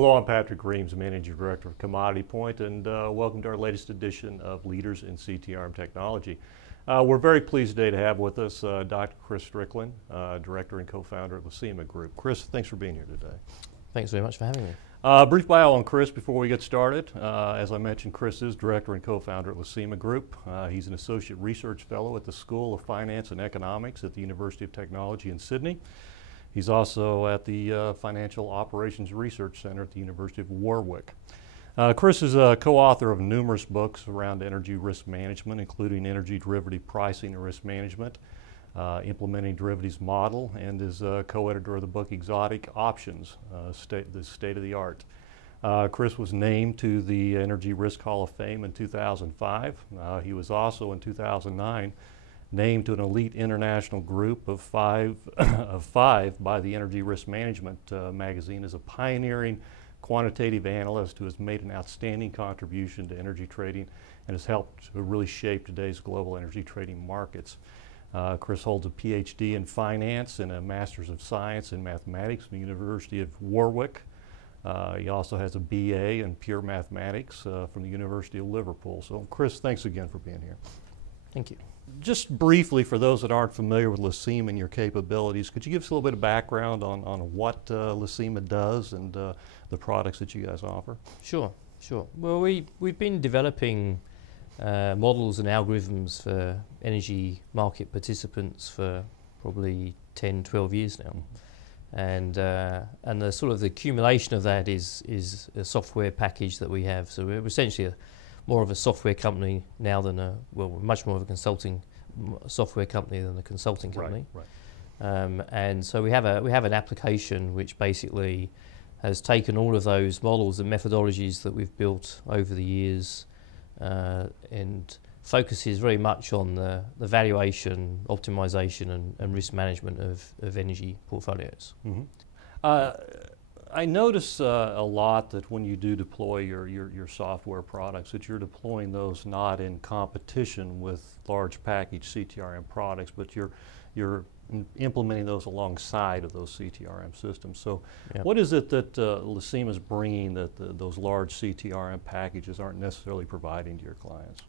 Hello, I'm Patrick Reams, Managing Director of CommodityPoint, and welcome to our latest edition of Leaders in CTRM Technology. We're very pleased today to have with us Dr. Chris Strickland, Director and Co-Founder of Lacima Group. Chris, thanks for being here today. Thanks very much for having me. Brief bio on Chris before we get started. As I mentioned, Chris is Director and Co-Founder at Lacima Group. He's an Associate Research Fellow at the School of Finance and Economics at the University of Technology in Sydney. He's also at the Financial Operations Research Center at the University of Warwick. Chris is a co-author of numerous books around energy risk management, including Energy Derivative Pricing and Risk Management, Implementing Derivatives Model, and is co-editor of the book Exotic Options, the State of the Art. Chris was named to the Energy Risk Hall of Fame in 2005. He was also in 2009 named to an elite international group of five by the Energy Risk Management magazine as a pioneering quantitative analyst who has made an outstanding contribution to energy trading and has helped to really shape today's global energy trading markets. Chris holds a PhD in finance and a Master's of Science in Mathematics from the University of Warwick. He also has a BA in Pure Mathematics from the University of Liverpool. So Chris, thanks again for being here. Thank you. Just briefly, for those that aren't familiar with Lacima and your capabilities, could you give us a little bit of background on what Lacima does and the products that you guys offer? Sure. Well, we've been developing models and algorithms for energy market participants for probably 10, 12 years now. And the sort of the accumulation of that is a software package that we have. So we're essentially more of a software company now than much more of a consulting software company than a consulting company. Right. And so we have an application which basically has taken all of those models and methodologies that we've built over the years and focuses very much on the valuation, optimization, and risk management of energy portfolios. Mm-hmm. I notice a lot that when you do deploy your software products, that you're deploying those not in competition with large package CTRM products, but you're implementing those alongside of those CTRM systems. So what is it that Lacima is bringing that those large CTRM packages aren't necessarily providing to your clients?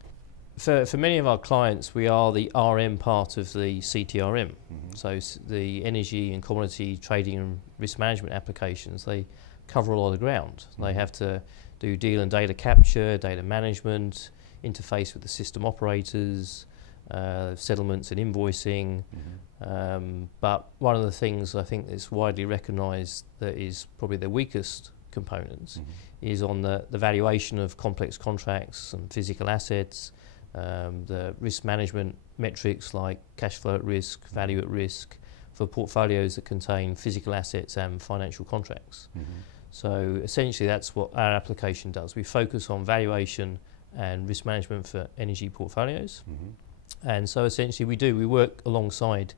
For many of our clients, we are the RM part of the CTRM. Mm-hmm. So the energy and commodity trading and risk management applications, they cover a lot of ground. Mm-hmm. They have to do deal and data capture, data management, interface with the system operators, settlements and invoicing. Mm-hmm. But one of the things I think that's widely recognized that is probably the weakest components is on the valuation of complex contracts and physical assets, the risk management metrics like cash flow at risk, value at risk for portfolios that contain physical assets and financial contracts. Mm-hmm. So essentially that's what our application does. We focus on valuation and risk management for energy portfolios. Mm-hmm. And so essentially we work alongside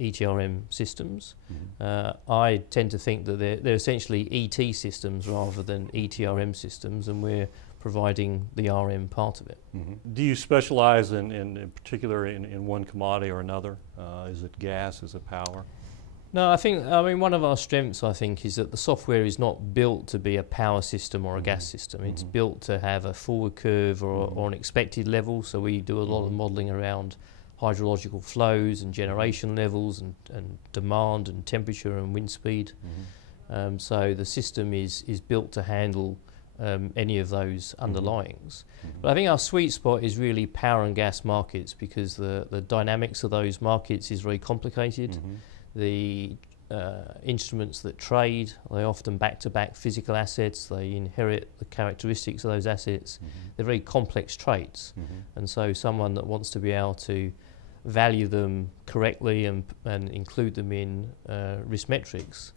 ETRM systems. Mm-hmm. I tend to think that they're essentially ET systems rather than ETRM systems, and we're providing the RM part of it. Mm-hmm. Do you specialize in particular in one commodity or another? Is it gas? Is it power? No, I mean one of our strengths I think is that the software is not built to be a power system or a gas system. Mm-hmm. It's built to have a forward curve or an expected level. So we do a lot of modelling around hydrological flows and generation levels and demand and temperature and wind speed. Mm-hmm. So the system is built to handle any of those underlyings. Mm-hmm. But I think our sweet spot is really power and gas markets because the dynamics of those markets is very complicated. Mm-hmm. The instruments that trade, they often back-to-back physical assets, they inherit the characteristics of those assets. Mm-hmm. They're very complex trades. Mm-hmm. And so someone that wants to be able to value them correctly and include them in risk metrics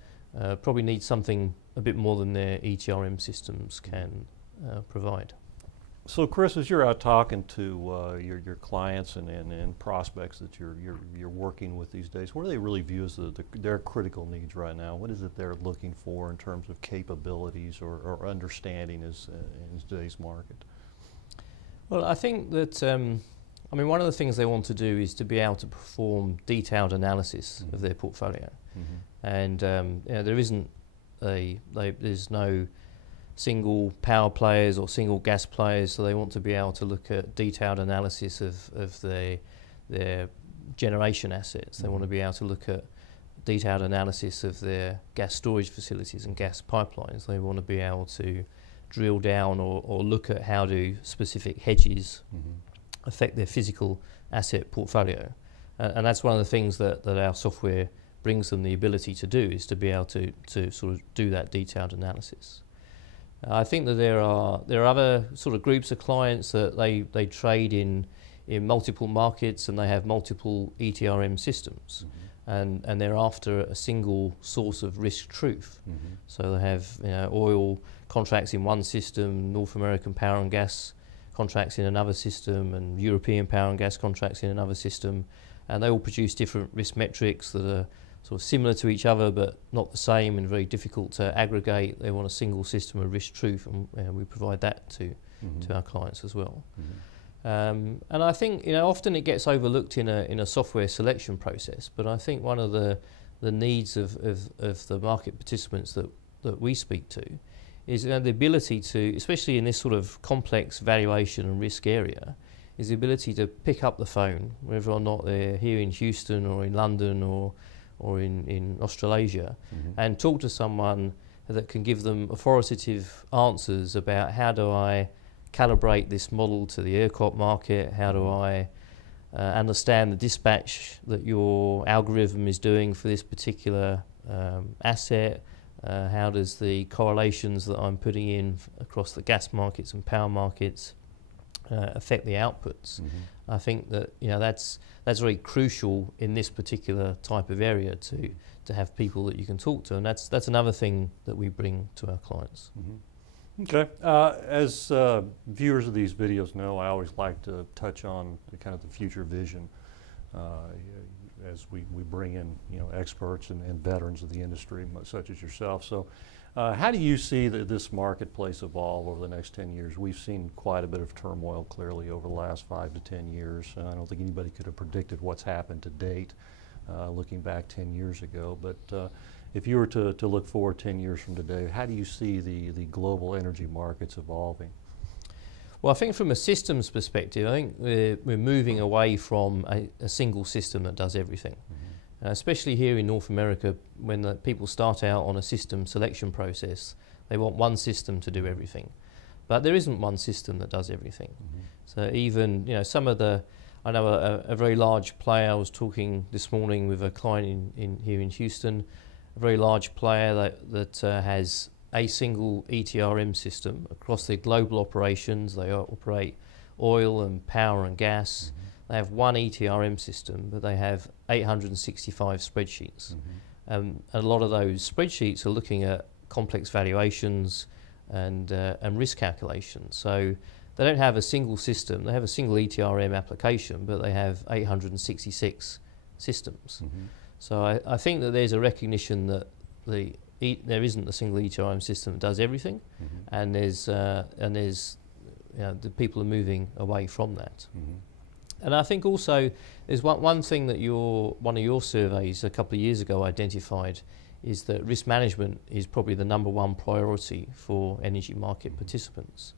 probably needs something a bit more than their ETRM systems can provide. So Chris, as you're out talking to your clients and prospects that you're working with these days, what do they really view as their critical needs right now? What is it they're looking for in terms of capabilities or understanding in today's market? Well, I think that one of the things they want to do is to be able to perform detailed analysis of their portfolio, and there isn't there's no single power players or single gas players, so they want to be able to look at detailed analysis of their generation assets. They want to be able to look at detailed analysis of their gas storage facilities and gas pipelines. They want to be able to drill down or look at how do specific hedges affect their physical asset portfolio. And that's one of the things that our software brings them the ability to do, is to be able to sort of do that detailed analysis. I think that there are other sort of groups of clients that they trade in multiple markets, and they have multiple ETRM systems, and they're after a single source of risk truth. So they have oil contracts in one system, North American power and gas contracts in another system, and European power and gas contracts in another system, and they all produce different risk metrics that are sort of similar to each other but not the same and very difficult to aggregate. They want a single system of risk truth, and we provide that to our clients as well. And I think often it gets overlooked in a software selection process, but I think one of the needs of the market participants that we speak to is the ability to, especially in this sort of complex valuation and risk area, is the ability to pick up the phone, whether or not they're here in Houston or in London or in Australasia, and talk to someone that can give them authoritative answers about how do I calibrate this model to the ERCOT market, how do I understand the dispatch that your algorithm is doing for this particular asset, how does the correlations that I'm putting in across the gas markets and power markets affect the outputs. I think that that's very crucial in this particular type of area to have people that you can talk to, and that's another thing that we bring to our clients. Okay, as viewers of these videos know, I always like to touch on the future vision as we bring in experts and veterans of the industry such as yourself. So how do you see this marketplace evolve over the next 10 years? We've seen quite a bit of turmoil clearly over the last 5 to 10 years. I don't think anybody could have predicted what's happened to date looking back 10 years ago, but if you were to look forward 10 years from today, how do you see the global energy markets evolving? Well, I think from a systems perspective, I think we're moving away from a single system that does everything. Especially here in North America, when the people start out on a system selection process, they want one system to do everything. But there isn't one system that does everything. So even, some of I know a very large player. I was talking this morning with a client here in Houston, a very large player that has a single ETRM system across their global operations. They operate oil and power and gas. They have one ETRM system, but they have 865 spreadsheets. A lot of those spreadsheets are looking at complex valuations and risk calculations. So they don't have a single system. They have a single ETRM application, but they have 866 systems. So I think that there's a recognition that there isn't a single ETRM system that does everything, and there's the people are moving away from that. And I think also there's one thing that one of your surveys a couple of years ago identified, is that risk management is probably the #1 priority for energy market participants.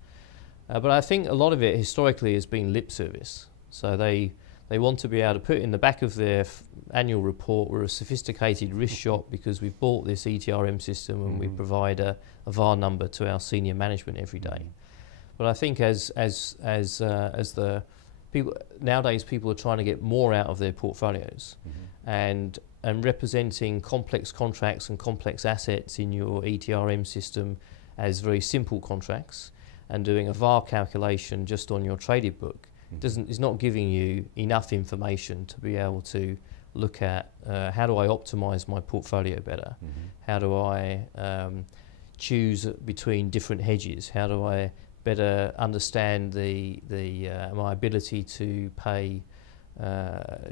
But I think a lot of it historically has been lip service. So they want to be able to put in the back of their annual report, we're a sophisticated risk shop because we've bought this ETRM system and we provide a VAR number to our senior management every day. But I think as the people nowadays, people are trying to get more out of their portfolios, and representing complex contracts and complex assets in your ETRM system as very simple contracts, and doing a VAR calculation just on your traded book is not giving you enough information to be able to look at how do I optimize my portfolio better? How do I choose between different hedges? How do I better understand my ability to pay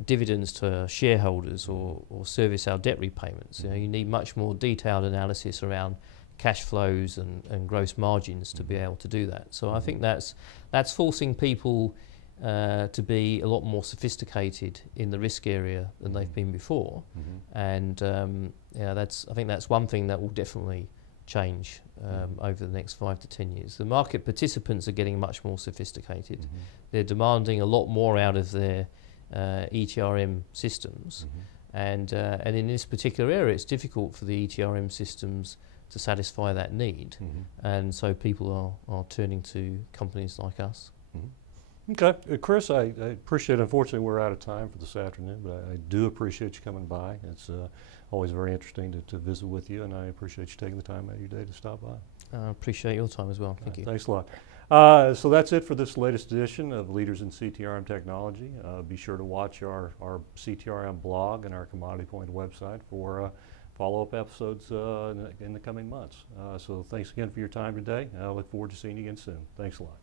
dividends to shareholders or service our debt repayments? You need much more detailed analysis around cash flows and gross margins to be able to do that. So I think that's forcing people to be a lot more sophisticated in the risk area than they've been before, and I think that's one thing that will definitely change over the next 5 to 10 years. The market participants are getting much more sophisticated. They're demanding a lot more out of their ETRM systems, and in this particular area it's difficult for the ETRM systems to satisfy that need, and so people are turning to companies like us. Okay, Chris, I appreciate, unfortunately we're out of time for this afternoon, but I do appreciate you coming by. It's always very interesting to visit with you, and I appreciate you taking the time out of your day to stop by. I appreciate your time as well. Thank you. Thanks a lot. So that's it for this latest edition of Leaders in CTRM Technology. Be sure to watch our CTRM blog and our CommodityPoint website for follow-up episodes in the coming months. So thanks again for your time today. I look forward to seeing you again soon. Thanks a lot.